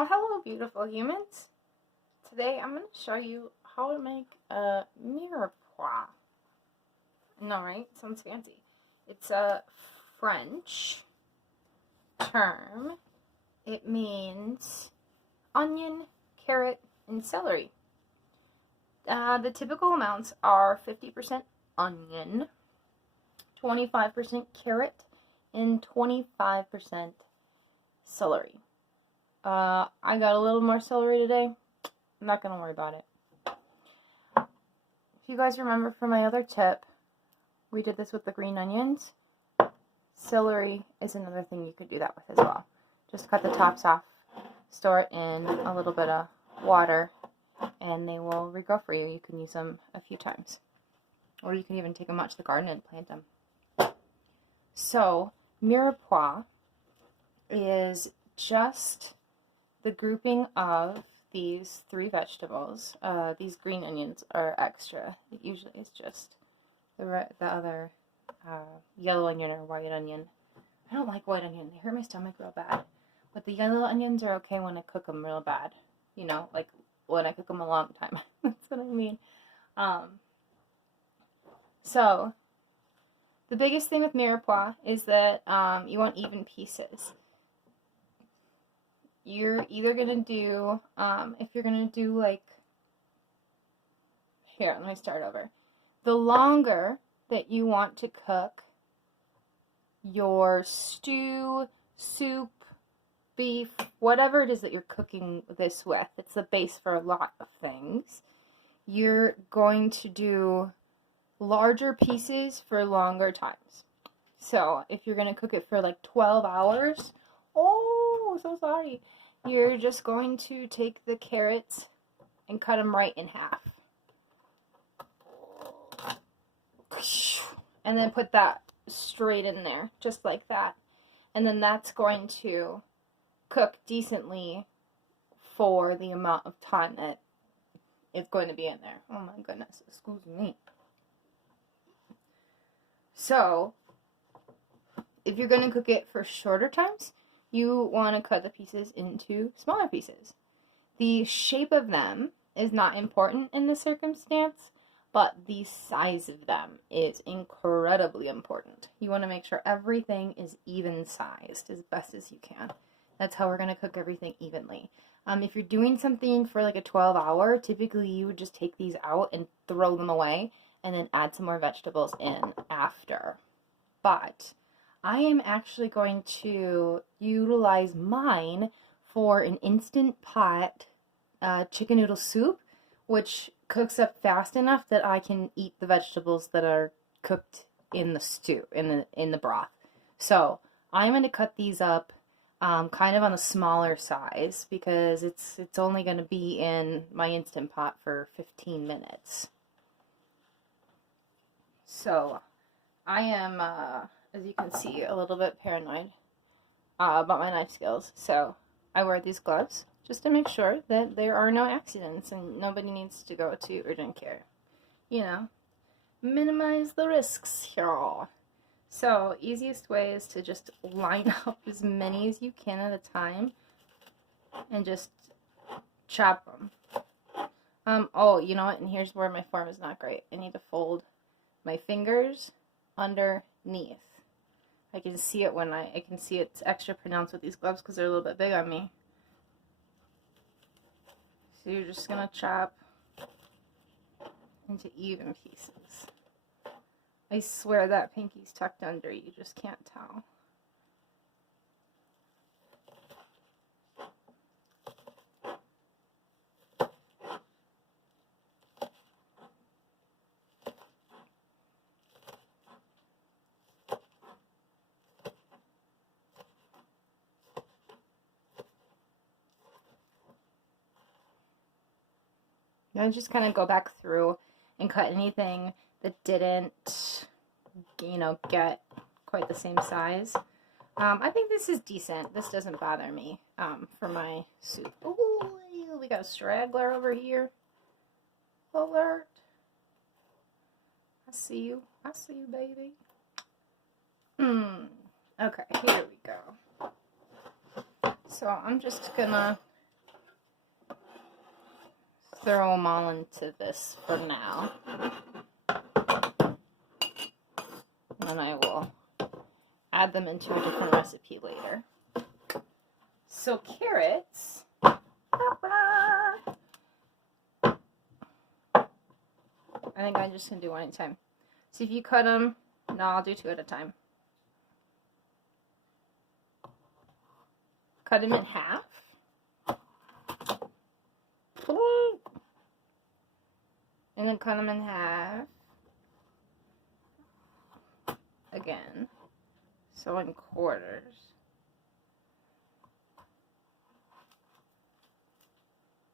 Oh, hello, beautiful humans. Today I'm going to show you how to make a Mirepoix. No, right? Sounds fancy. It's a French term. It means onion, carrot, and celery. The typical amounts are 50% onion, 25% carrot, and 25% celery. I got a little more celery today. I'm not going to worry about it. If you guys remember from my other tip, we did this with the green onions. Celery is another thing you could do that with as well. Just cut the tops off, store it in a little bit of water, and they will regrow for you. You can use them a few times. Or you can even take them out to the garden and plant them. So, Mirepoix is just the grouping of these three vegetables. These green onions are extra. It usually is just the other yellow onion or white onion. I don't like white onion. They hurt my stomach real bad. But the yellow onions are okay when I cook them real bad. You know, like when I cook them a long time. That's what I mean. So, the biggest thing with Mirepoix is that you want even pieces. You're either going to do, if you're going to do like, here, let me start over. The longer that you want to cook your stew, soup, beef, whatever it is that you're cooking this with, it's the base for a lot of things, you're going to do larger pieces for longer times. So, if you're going to cook it for like 12 hours, oh, so sorry. You're just going to take the carrots and cut them right in half. And then put that straight in there, just like that. And then that's going to cook decently for the amount of time that it's going to be in there. Oh my goodness, excuse me. So, if you're going to cook it for shorter times, you want to cut the pieces into smaller pieces. The shape of them is not important in this circumstance, but the size of them is incredibly important. You want to make sure everything is even sized as best as you can. That's how we're going to cook everything evenly. If you're doing something for like a 12-hour, typically you would just take these out and throw them away and then add some more vegetables in after. But I am actually going to utilize mine for an instant pot chicken noodle soup, which cooks up fast enough that I can eat the vegetables that are cooked in the stew, in the broth. So I'm going to cut these up kind of on the smaller size because it's only going to be in my instant pot for 15 minutes. So I am as you can see, a little bit paranoid about my knife skills. So I wear these gloves just to make sure that there are no accidents and nobody needs to go to urgent care. You know, minimize the risks, y'all. So, easiest way is to just line up as many as you can at a time and just chop them. Oh, you know what? And here's where my form is not great. I need to fold my fingers underneath. I can see it when I can see it's extra pronounced with these gloves because they're a little bit big on me. So you're just going to chop into even pieces. I swear that pinky's tucked under, you just can't tell. I just kind of go back through and cut anything that didn't, you know, get quite the same size. I think this is decent. This doesn't bother me for my soup. Ooh, we got a straggler over here. Alert. I see you. I see you, baby. Okay, here we go. So I'm just gonna throw them all into this for now. And I will add them into a different recipe later. So carrots. I think I'm just going to do one at a time. So if you cut them, no, I'll do two at a time. Cut them in half. And then cut them in half. Again. So in quarters.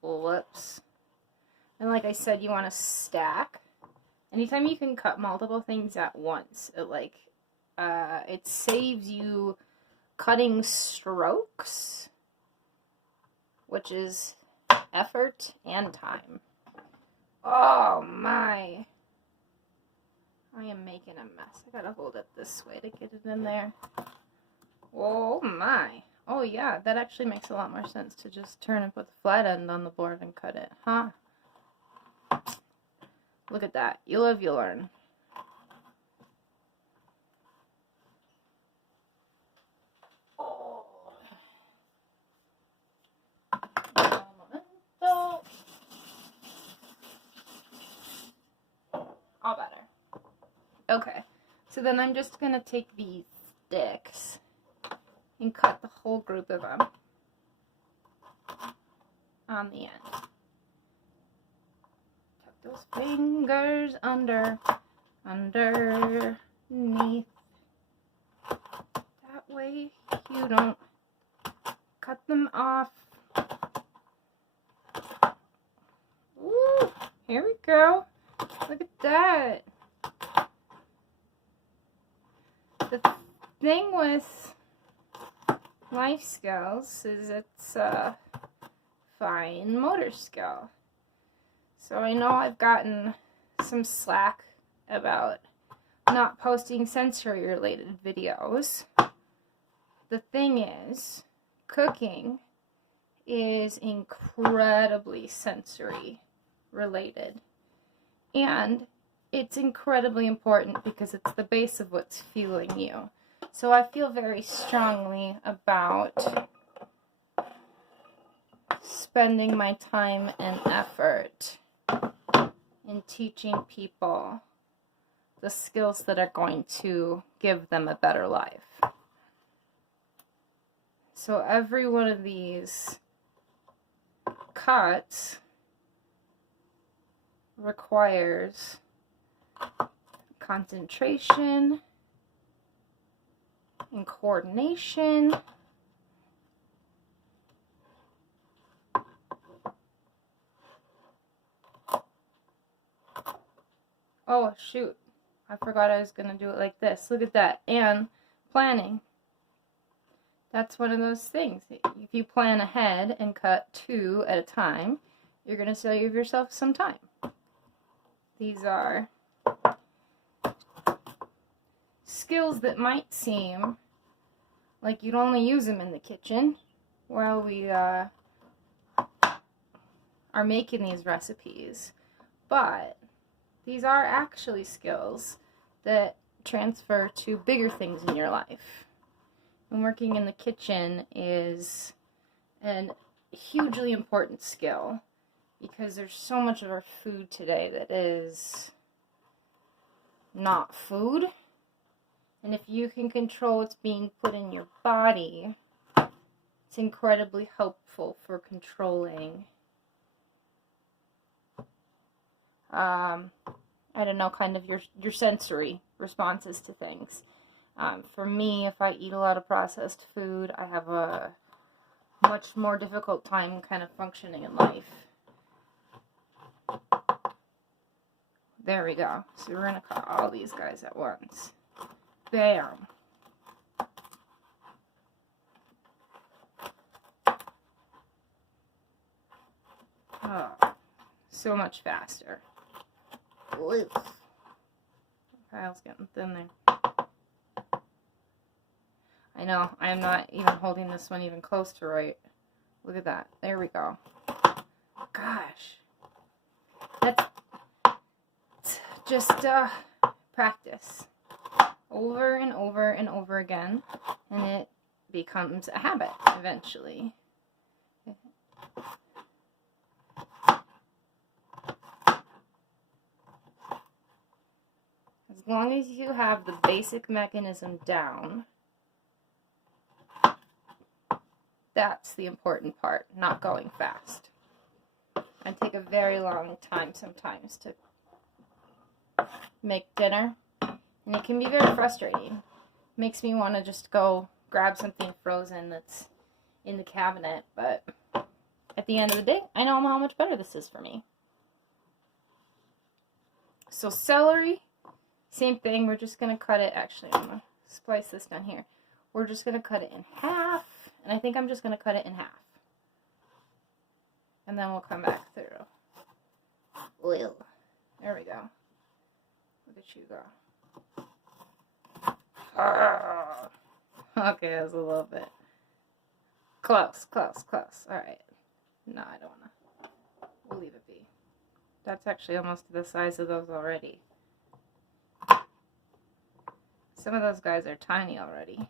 Whoops. And like I said, you want to stack. Anytime you can cut multiple things at once, it saves you cutting strokes, which is effort and time. Oh my. I am making a mess. I gotta hold it this way to get it in there. Oh my. Oh yeah, that actually makes a lot more sense to just turn and put the flat end on the board and cut it, huh? Look at that. You live, you learn. Oh. All better. Okay, so then I'm just going to take these sticks and cut the whole group of them on the end. Tuck those fingers underneath. That way you don't cut them off. Ooh, here we go. Look at that. The thing with life skills is it's a fine motor skill. So I know I've gotten some slack about not posting sensory related videos. The thing is, cooking is incredibly sensory related. And it's incredibly important because it's the base of what's fueling you. So I feel very strongly about spending my time and effort in teaching people the skills that are going to give them a better life. So every one of these cuts requires concentration and coordination. Oh shoot, I forgot I was going to do it like this. Look at that. And planning. That's one of those things. If you plan ahead and cut two at a time, you're going to save yourself some time. These are skills that might seem like you'd only use them in the kitchen while we are making these recipes, but these are actually skills that transfer to bigger things in your life. And working in the kitchen is a hugely important skill because there's so much of our food today that is not food. And if you can control what's being put in your body, it's incredibly helpful for controlling, I don't know, kind of your sensory responses to things. For me, if I eat a lot of processed food, I have a much more difficult time kind of functioning in life. There we go. So we're going to cut all these guys at once. Bam. Oh, so much faster. Oof. Pile's getting thin there. I know, I am not even holding this one even close to right. Look at that. There we go. Gosh. That's just practice over and over and over again, and it becomes a habit eventually. As long as you have the basic mechanism down, that's the important part, not going fast. I take a very long time sometimes to make dinner, and it can be very frustrating. It makes me want to just go grab something frozen that's in the cabinet, but at the end of the day, I know how much better this is for me. So celery, same thing. We're just going to cut it. Actually, I'm going to splice this down here. We're just going to cut it in half, and I think I'm just going to cut it in half. And then we'll come back through. Oil. There we go. Look at you go. Okay, that was a little bit close. Alright. No, I don't want to. We'll leave it be. That's actually almost the size of those already. Some of those guys are tiny already.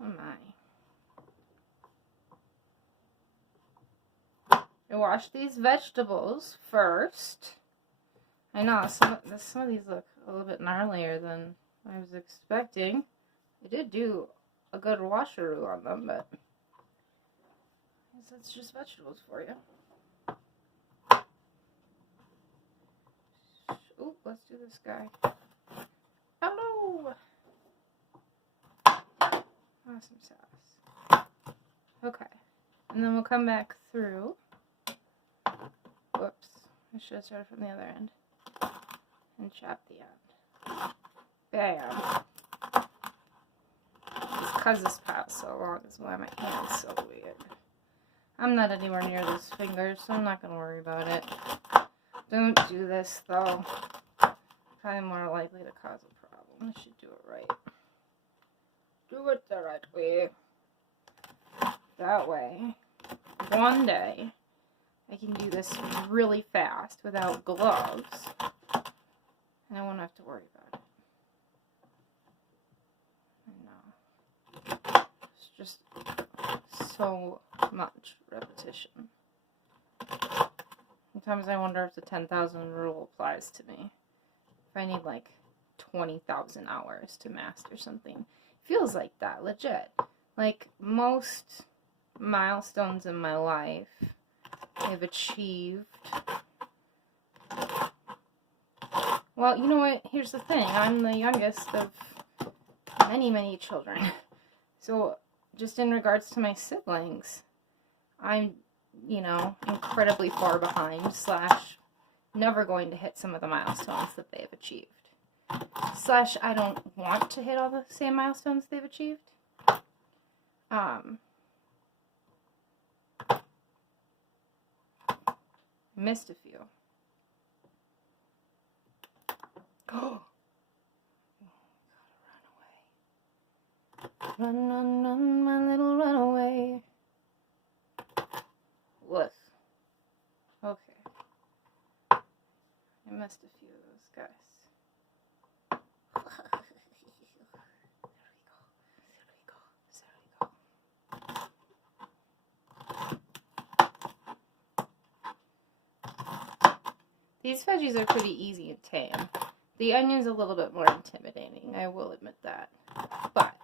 Oh my. I wash these vegetables first. I know, some of these look a little bit gnarlier than I was expecting. I did do a good washeroo on them, but I guess that's just vegetables for you. Ooh, let's do this guy. Hello! Awesome sauce. Okay. And then we'll come back through. Whoops. I should have started from the other end. And chop the end. Bam. Because this path so long is why my hand's so weird. I'm not anywhere near those fingers, so I'm not going to worry about it. Don't do this, though. Probably more likely to cause a problem. I should do it right. Do it the right way. That way, one day, I can do this really fast without gloves, and I won't have to worry about it. I know. It's just so much repetition. Sometimes I wonder if the 10,000 rule applies to me. If I need like 20,000 hours to master something. It feels like that, legit. Like most milestones in my life I've achieved. Well, you know what? Here's the thing. I'm the youngest of many, many children. So, just in regards to my siblings, I'm, incredibly far behind, / never going to hit some of the milestones that they've achieved. / I don't want to hit all the same milestones they've achieved. Missed a few. Oh! Gotta run away. Run, my little runaway. Woof. Okay. I missed a few of those guys. These veggies are pretty easy and tame. The onion's a little bit more intimidating, I will admit that. But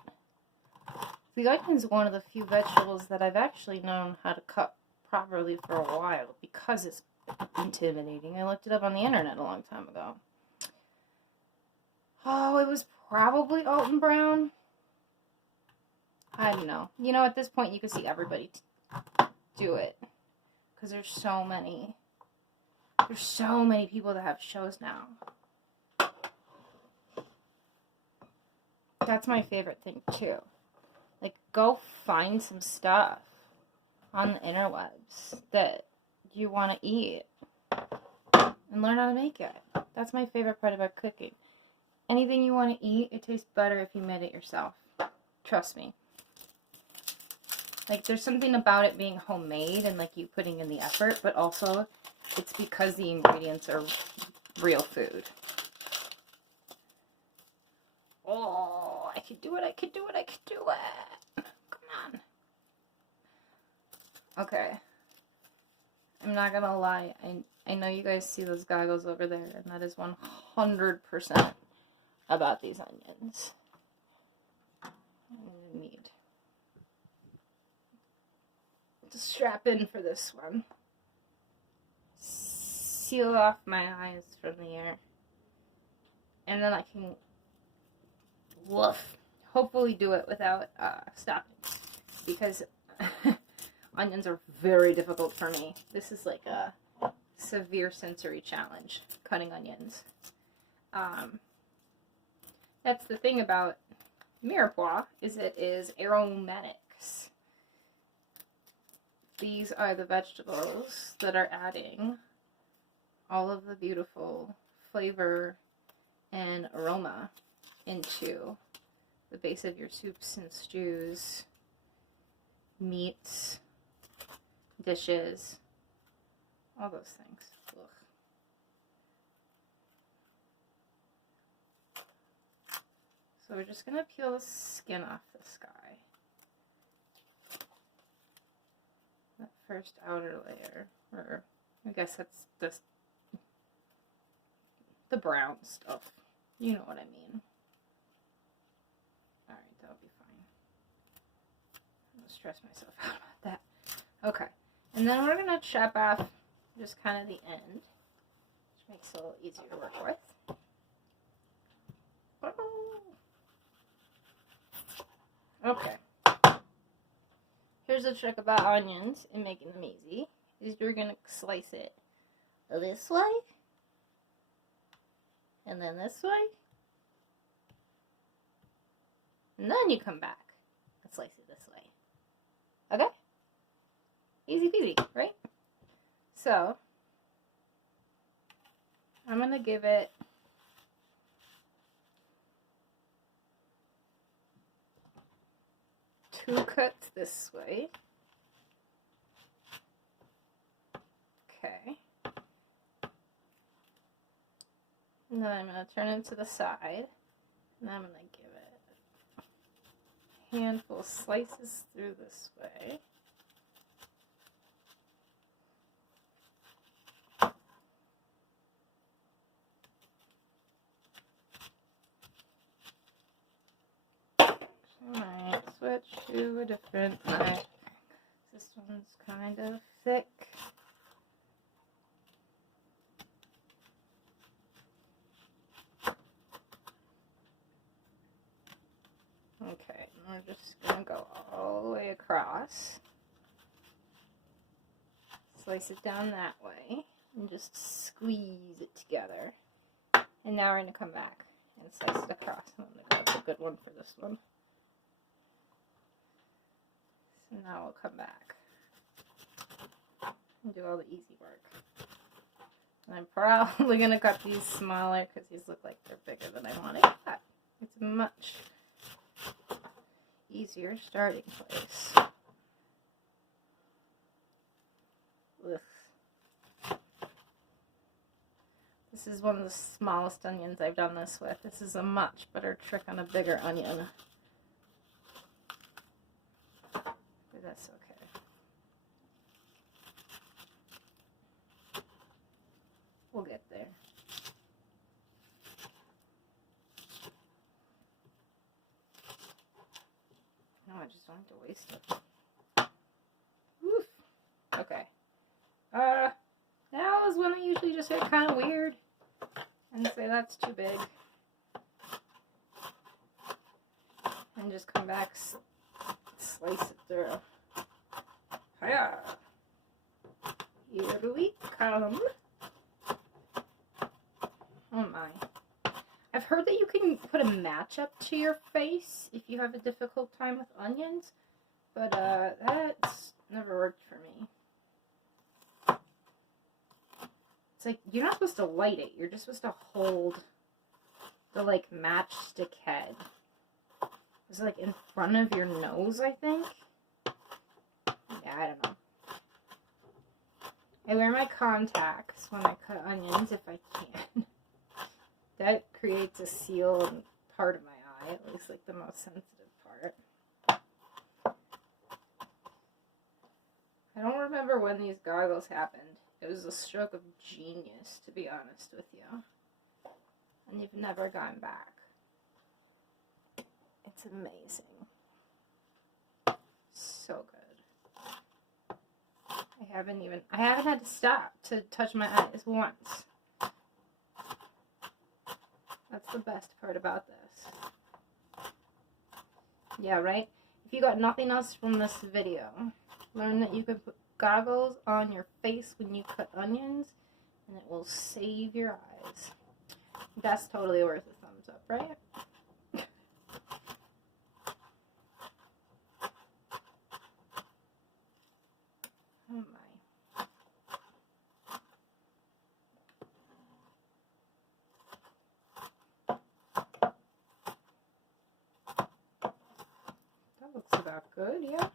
the onion's one of the few vegetables that I've actually known how to cut properly for a while because it's intimidating. I looked it up on the internet a long time ago. Oh, it was probably Alton Brown. I don't know. At this point you can see everybody do it. Because there's so many. There's so many people that have shows now. That's my favorite thing, too. Like, go find some stuff on the interwebs that you want to eat and learn how to make it. That's my favorite part about cooking. Anything you want to eat, it tastes better if you made it yourself. Trust me. Like, there's something about it being homemade and, like, you putting in the effort, but also it's because the ingredients are real food. Oh, I could do it, I could do it, I could do it. Come on. Okay. I'm not gonna lie, I know you guys see those goggles over there, and that is 100% about these onions. I need to strap in for this one. Seal off my eyes from the air. And then I can, hopefully do it without stopping. Because onions are very difficult for me. This is like a severe sensory challenge, cutting onions. That's the thing about Mirepoix, is it is aromatics. These are the vegetables that are adding all of the beautiful flavor and aroma into the base of your soups and stews, meats, dishes, all those things. Ugh. So we're just going to peel the skin off this guy. That first outer layer, or I guess that's just the brown stuff. You know what I mean. Alright, that'll be fine. I'm going to stress myself out about that. Okay, and then we're going to chop off just kind of the end, which makes it a little easier to work with. Okay. Here's the trick about onions and making them easy, is you're going to slice it this way, and then this way, and then you come back and slice it this way. Okay? Easy peasy, right? So, I'm going to give it two cuts this way. Okay. And then I'm going to turn it to the side. And then I'm going to give it a handful of slices through this way. Alright, switch to a different knife. This one's kind of thick. Okay, and we're just going to go all the way across. Slice it down that way and just squeeze it together. And now we're going to come back and slice it across. I'm going to go with a good one for this one. So now we'll come back and do all the easy work. And I'm probably going to cut these smaller because these look like they're bigger than I wanted. But it's a much easier starting place. Ugh. This is one of the smallest onions I've done this with. This is a much better trick on a bigger onion. But that's okay. We'll get there. No, I just don't have to waste it. Oof. Okay. Now is when I usually just get kind of weird and say that's too big. And just come back, slice it through. Hiya! Here we come. Oh my. I've heard that you can put a match up to your face if you have a difficult time with onions, but that's never worked for me. It's like, you're not supposed to light it, you're just supposed to hold the, like, matchstick head. It's like in front of your nose, I think. Yeah, I don't know. I wear my contacts when I cut onions if I can. That creates a seal in part of my eye, at least like the most sensitive part. I don't remember when these goggles happened. It was a stroke of genius, to be honest with you. And you've never gone back. It's amazing. So good. I haven't had to stop to touch my eyes once. That's the best part about this. Yeah, right? If you got nothing else from this video, learn that you can put goggles on your face when you cut onions, and it will save your eyes. That's totally worth a thumbs up, right? Oh my. That looks about good, yeah.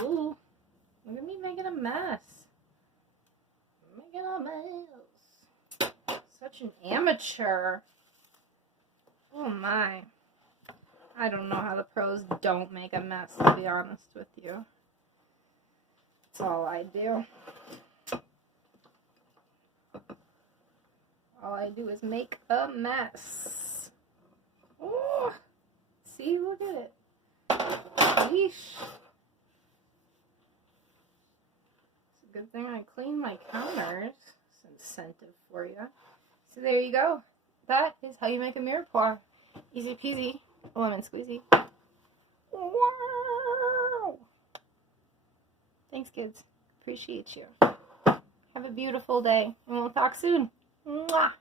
Ooh, look at me making a mess. Making a mess. Such an amateur. Oh my. I don't know how the pros don't make a mess, to be honest with you. That's all I do. All I do is make a mess. Oh, see, look at it. Yeesh. It's a good thing I cleaned my counters. It's incentive for you. So there you go. That is how you make a Mirepoix. Easy peasy. Lemon squeezy. Wow! Thanks, kids. Appreciate you. Have a beautiful day, and we'll talk soon. Mwah!